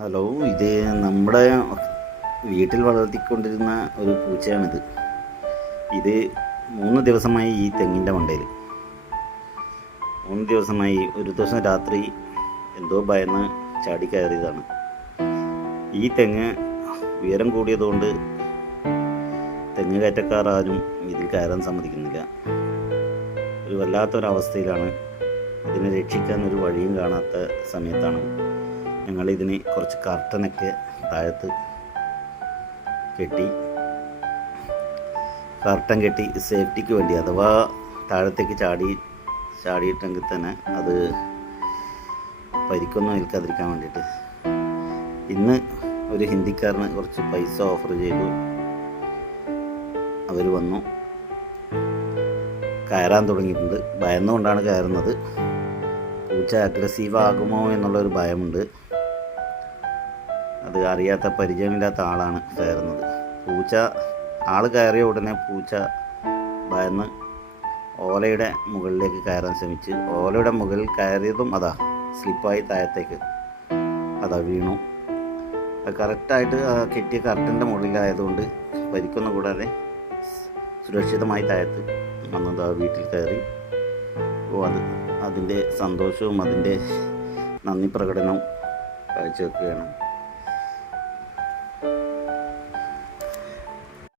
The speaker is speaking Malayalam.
ഹലോ, ഇത് നമ്മുടെ വീട്ടിൽ വളർത്തിക്കൊണ്ടിരുന്ന ഒരു പൂച്ചയാണിത്. ഇത് 3 ദിവസമായി ഈ തെങ്ങിൻ്റെ മണ്ടയിൽ. 3 ദിവസമായി. ഒരു ദിവസം രാത്രി എന്തോ ഭയന്ന് ചാടി കയറിയതാണ്. ഈ തെങ്ങ് ഉയരം കൂടിയതുകൊണ്ട് തെങ്ങ് കയറ്റക്കാർ ആരും ഇതിൽ കയറാൻ സമ്മതിക്കുന്നില്ല. ഒരു വല്ലാത്തൊരവസ്ഥയിലാണ്. ഇതിനെ രക്ഷിക്കാൻ ഒരു വഴിയും കാണാത്ത സമയത്താണ് ഞങ്ങളിതിന് കുറച്ച് കർട്ടനൊക്കെ താഴത്ത് കർട്ടൻ കെട്ടി സേഫ്റ്റിക്ക് വേണ്ടി, അഥവാ താഴത്തേക്ക് ചാടിയിട്ടെങ്കിൽ തന്നെ അത് പരിക്കൊന്നും ഏൽക്കാതിരിക്കാൻ വേണ്ടിയിട്ട്. ഇന്ന് ഒരു ഹിന്ദിക്കാരന് കുറച്ച് പൈസ ഓഫർ ചെയ്തു. അവർ വന്നു, കയറാൻ തുടങ്ങിയിട്ടുണ്ട്. ഭയന്നുകൊണ്ടാണ് കയറുന്നത്. പൂച്ച അഗ്രസീവ് ആകുമോ എന്നുള്ളൊരു ഭയമുണ്ട്. അത് അറിയാത്ത, പരിചയമില്ലാത്ത ആളാണ് കയറുന്നത്. ആൾ കയറിയ ഉടനെ പൂച്ച ഭയന്ന് ഓലയുടെ മുകളിലേക്ക് കയറാൻ ശ്രമിച്ച് ഓലയുടെ മുകളിൽ കയറിയതും സ്ലിപ്പായി താഴത്തേക്ക് വീണു. കറക്റ്റായിട്ട് കെട്ടിയ കർട്ടൻ്റെ മുകളിലായതുകൊണ്ട് പരിക്കൊന്നും കൂടാതെ സുരക്ഷിതമായി താഴത്ത് വന്നത് വീട്ടിൽ കയറി. അതിൻ്റെ സന്തോഷവും അതിൻ്റെ നന്ദി പ്രകടനവും കാഴ്ചവെക്കുകയാണ്.